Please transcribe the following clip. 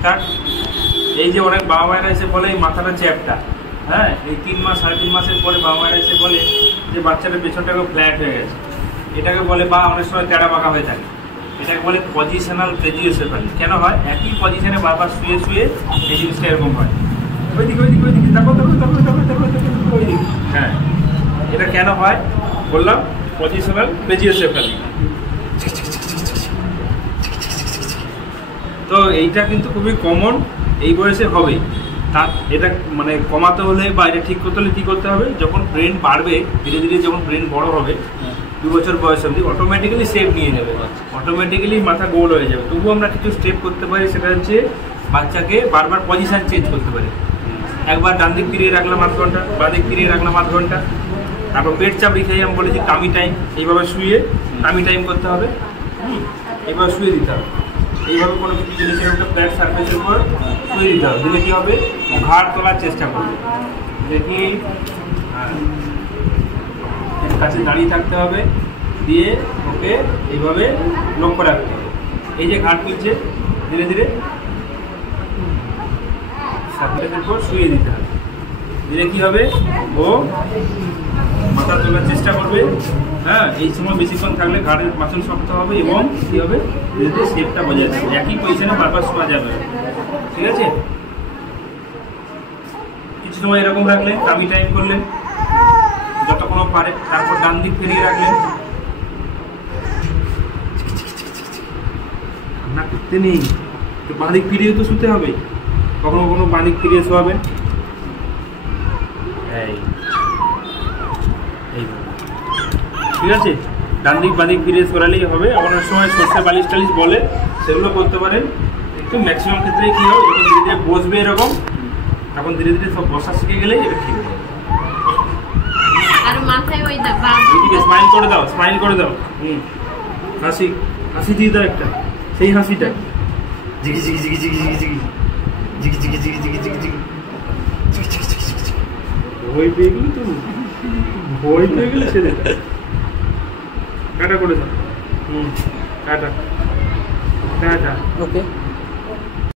Start. এই যে অনেক বাবা মায়েরা এসে বলে এই মাথাটা চ্যাপটা, হ্যাঁ, এই 3 মাস 3.5 মাসের পরে বাবা মায়েরা এসে বলে যে বাচ্চাটার পেছনটাকে ফ্ল্যাট হয়ে গেছে, এটাকে বলে বা অনেক সময় তেড়া বাঁকা হয়ে থাকে, এটাকে বলে পজিশনাল প্লেজিওসেফালি। কেন হয়? একই পজিশনে বারবার শুয়ে শুয়ে এই জিনিসটা এরকম হয়। ওইদিকে ওইদিকে ওইদিকে দেখো দেখো দেখো দেখো দেখো দেখো ওইদিকে। হ্যাঁ, এটা কেন হয় বললাম? পজিশনাল প্লেজিওসেফালি। তো এইটা কিন্তু খুবই কমন, এই বয়সে হবেই। তার এটা মানে কমাতে হলে বা এটা ঠিক করতে হলে কী করতে হবে? যখন ব্রেন বাড়বে ধীরে ধীরে, যখন ব্রেন বড় হবে 2 বছর বয়স অবধি অটোমেটিক্যালি শেপ নিয়ে নেবে, অটোমেটিক্যালি মাথা গোল হয়ে যাবে। তবুও আমরা কিছু স্টেপ করতে পারি, সেটা হচ্ছে বাচ্চাকে বারবার পজিশান চেঞ্জ করতে পারি। একবার ডান দিক ফিরিয়ে রাখলাম আধ ঘন্টা, বাঁ দিক ফিরিয়ে রাখলাম আধ ঘন্টা। তারপর পেট চাপড়ি খেয়ে আমি বলেছি টামি টাইম, এইভাবে শুয়ে টামি টাইম করতে হবে, এইভাবে শুয়ে দিতে হবে। এইভাবে কোনো কিছু জিনিসের একটা ফ্ল্যাট সারফেসের উপর শুয়ে দিতে হবে। দিলে কী হবে? ঘাড় তোলার চেষ্টা করবে। দেখি এর কাছে দাঁড়িয়ে থাকতে হবে, দিয়ে ওকে এইভাবে লক্ষ্য রাখতে হবে। এই যে ঘাড় তুলছে ধীরে ধীরে সারফেসের উপর শুয়ে দিতে হবে। দিলে কী হবে? ও মাথা তোলার চেষ্টা করবে। হ্যাঁ, এই সময় বেশিক্ষণ থাকলে ঘাড়ের পাচন শক্ত হবে এবং কী হবে? ধীরে ধীরে শেপটা বজায় থাকবে। একই পজিশনে বারবার শোয়া যাবে, ঠিক আছে? কিছু সময় এরকম রাখলেন, টামি টাইম করলেন যতক্ষণ পারে। তারপর ডান দিক ফিরিয়ে রাখলেন। রান্না করতে নেই তো, বাঁ দিক ফিরিয়ে তো শুতে হবে। কখনো কখনো বাঁ দিক ফিরিয়ে শোয়াবেন। ঠিক আছে, ডান দিক বাঁ দিক ফিরে সরালেই হবে। অনেক সময় সর্ষে বালিশ টালিশ বলে, সেগুলো করতে পারেন। একটু ম্যাক্সিমাম ক্ষেত্রে কী হবে? যখন ধীরে ধীরে বসবে এরকম, তখন ধীরে ধীরে সব বসা শিখে গেলেই এটা ঠিক হবে। এদিকে স্মাইল করে দাও, স্মাইল করে দাও। হাসি, হাসি দিয়ে দাও একটা, সেই হাসিটা। জিগি জিগি জিগি জিগি জিগি জিগি জিগি জিগি জিগি জিগি জিগি জিগি। ভয় পেয়ে গেলে তো, ভয় পেয়ে গেলে ছেড়ে দাও। টাটা করে দাও। Ta-ta ta-ta. ওকে।